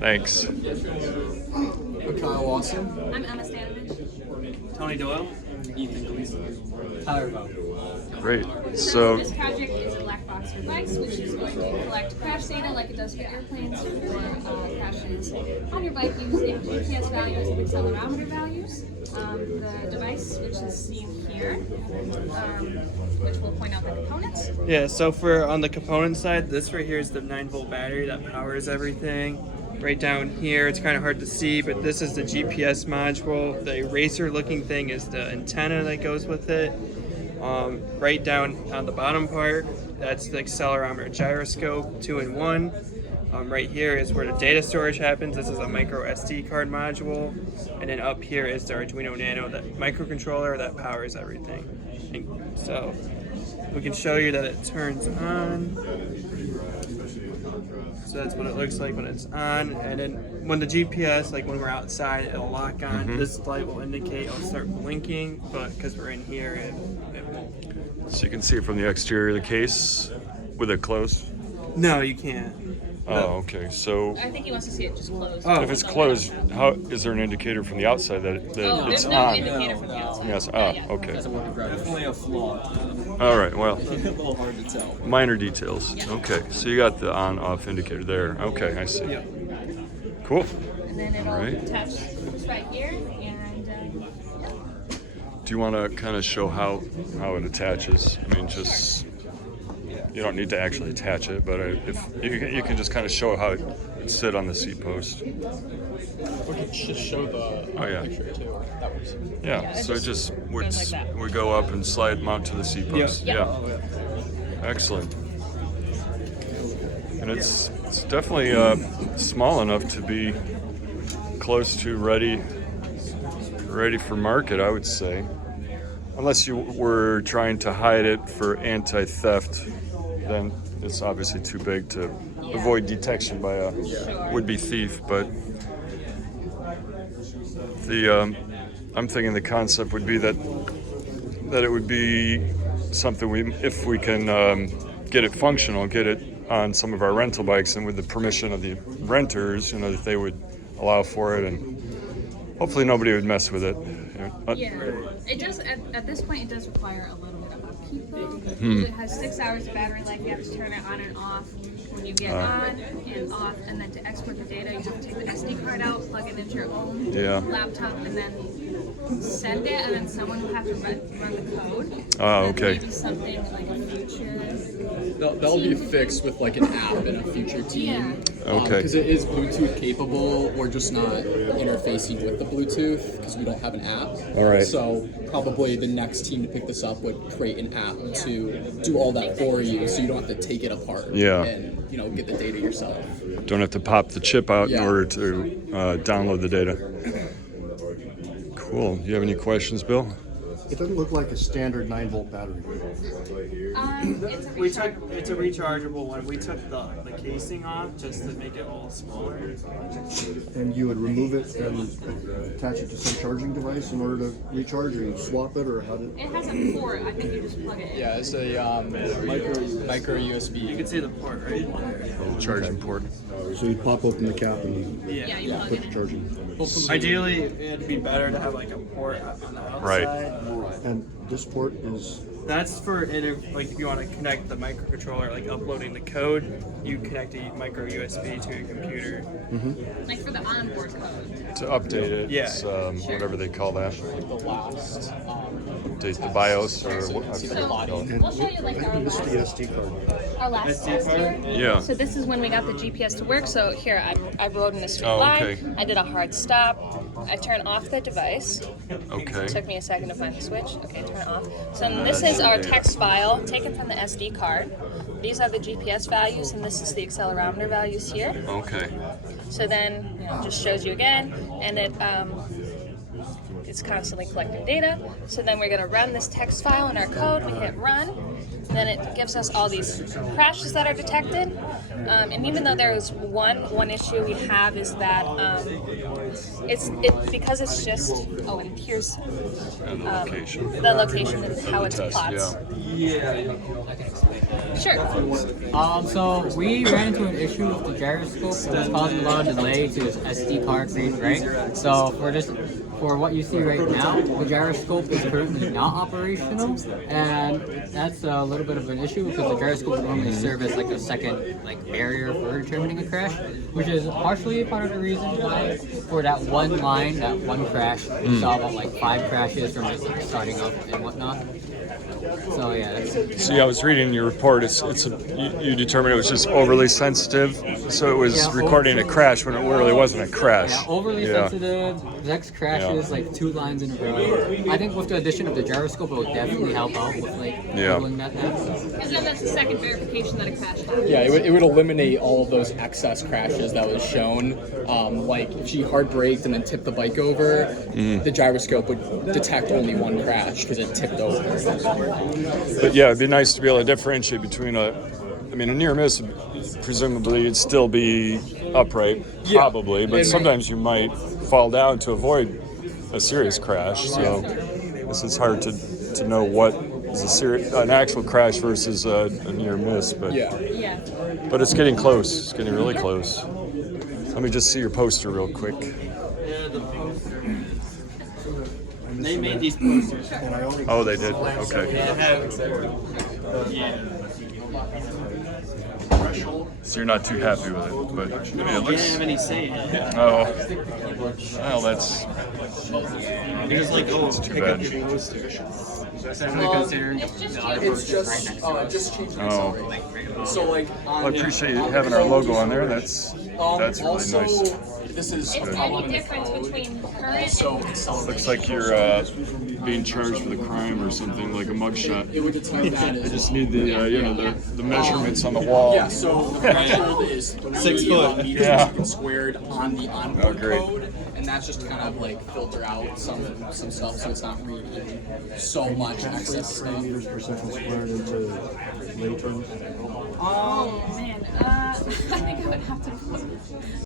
Thanks. Kyle Watson. I'm Emma Stanovich. Tony Doyle. Ethan Gleason. Tyler Vogt. Great. So So, this project is a black box device, which is going to collect crash data like it does for airplanes or crashes on your bike using GPS values and accelerometer values. The device, which is seen here, which will point out the components. Yeah, so for on the component side, this right here is the 9-volt battery that powers everything. Right down here, it's kind of hard to see, but this is the GPS module. The eraser looking thing is the antenna that goes with it. Right down on the bottom part, that's the accelerometer gyroscope, 2-in-1. Right here is where the data storage happens. This is a micro SD card module. And then up here is the Arduino Nano, that microcontroller that powers everything. And so we can show you that it turns on. So that's what it looks like when it's on. And then when the GPS, like when we're outside, it'll lock on. This light will indicate it'll start blinking, but because we're in here, it won't. so you can see it from the exterior of the case with it closed. No, you can't. Oh, okay. So I think he wants to see it just closed. Oh. if it's closed, how is there an indicator from the outside that Oh, it's there's no on? indicator from the outside. Yes. Not yet. Okay. Definitely a flaw. All right. Well, A little hard to tell. minor details. Yeah. Okay. So you got the on/off indicator there. Okay, I see. Yeah. Cool. And then it'll Right. attach this right here, and Do you want to kind of show how it attaches? I mean, just you don't need to actually attach it, but if you can just kind of show how it would sit on the seat post. We could just show the Oh, yeah. picture too. That works. Yeah. Yeah, it So it just just goes like that. we go up and slide mount to the seat post. Yeah. Yeah. Excellent. And it's definitely small enough to be close to ready for market, I would say. Unless you were trying to hide it for anti-theft, then it's obviously too big to avoid detection by a would-be thief. But I'm thinking the concept would be that it would be something if we can get it functional, get it on some of our rental bikes, and with the permission of the renters, that they would allow for it, and hopefully nobody would mess with it. yeah, it does. At this point, it does require a little bit of upkeep, though. It has 6 hours of battery life. You have to turn it on and off when you get on and off, and then to export the data, you have to take the SD card out, plug it into your own laptop, and then send it, and then someone will have to run the code. Ah, And okay. Maybe something like a future. That'll be fixed with like an app in a future team. Yeah. Okay. Because it is Bluetooth capable. We're just not interfacing with the Bluetooth because we don't have an app. All right. So probably the next team to pick this up would create an app to do all that for you, so you don't have to take it apart. Yeah. And get the data yourself. Don't have to pop the chip out in Yeah. order to download the data. Cool. Do you have any questions, Bill? It doesn't look like a standard 9-volt battery. It's a rechargeable one. We took the casing off just to make it all smaller. And you would remove it and attach it to some charging device in order to recharge, or you swap it, or how did? It has a port. I think you just plug it in. Yeah, it's a micro USB. You can see the port right there. Charging port. So you pop open the cap and you Yeah, you plug put it the in. charging. Ideally, it'd be better to have like a port on the outside. Right. And this port is, That's for if you want to connect the microcontroller, like uploading the code, you connect a micro USB to your computer. Like for the onboard code. To update it. Yeah. It's, whatever they call that. The last. Update the BIOS or what? I see the forget what body. they call it. and I'll show you like our this is the last, SD card. our last SD test here. Yeah. So this is when we got the GPS to work. So here I rode in a straight Oh, line. okay. I did a hard stop. I turned off the device. Okay. Took me a second to find the switch. Okay, turn it off. So this is our text file taken from the SD card. These are the GPS values, and this is the accelerometer values here. Okay. So then, just shows you again, and it's constantly collecting data. So then we're going to run this text file in our code. We hit run, then it gives us all these crashes that are detected. And even though there's one issue we have is that because it's just and here's And the location. the location and how it Test, plots. yeah. Sure. So we ran into an issue with the gyroscope that was causing a lot of delay to its SD card read, right? So for what you see right now, the gyroscope is currently not operational, and that's a little bit of an issue because the gyroscope would normally serve as like a second barrier for determining a crash, which is partially part of the reason why for that one line, that one crash, we saw about 5 crashes from just starting up and whatnot. So yeah. See, I was reading your report. You determined it was just overly sensitive, so it was recording a crash when it really wasn't a crash. Yeah, overly sensitive. Next crashes 2 lines in a row. I think with the addition of the gyroscope, it would definitely help out with handling that now. Because then that's the second verification that a crash happened. Yeah, it would eliminate all of those excess crashes that was shown. Like if she hard braked and then tipped the bike over, the gyroscope would detect only one crash because it tipped over. But yeah, it'd be nice to be able to differentiate between a near miss. Presumably, it'd still be upright, probably, but sometimes you might fall down to avoid a serious crash. So it's hard to know what is an actual crash versus a near miss. But but it's getting close. It's getting really close. Let me just see your poster real quick. Yeah, the poster. They made these posters. Oh, they did. Okay. Yeah. So you're not too happy with it, but it You looks. didn't have any say in it. Oh, well, that's You're just like, oh, too pick up bad. your poster. It's just changing. Oh. So Well, I appreciate you having our logo on there. That's really also, nice. This is It's any difference between current and Looks like you're being charged with a crime or something, like a mugshot. it would detect that I as just need the measurements on the wall. Yeah, so the threshold is 6 foot. meters Yeah. squared on the onboard Oh, great. code, and that's just to kind of filter out some stuff, so it's not reading so much excess stuff. meters per second squared into lay terms. oh man, I think I would have to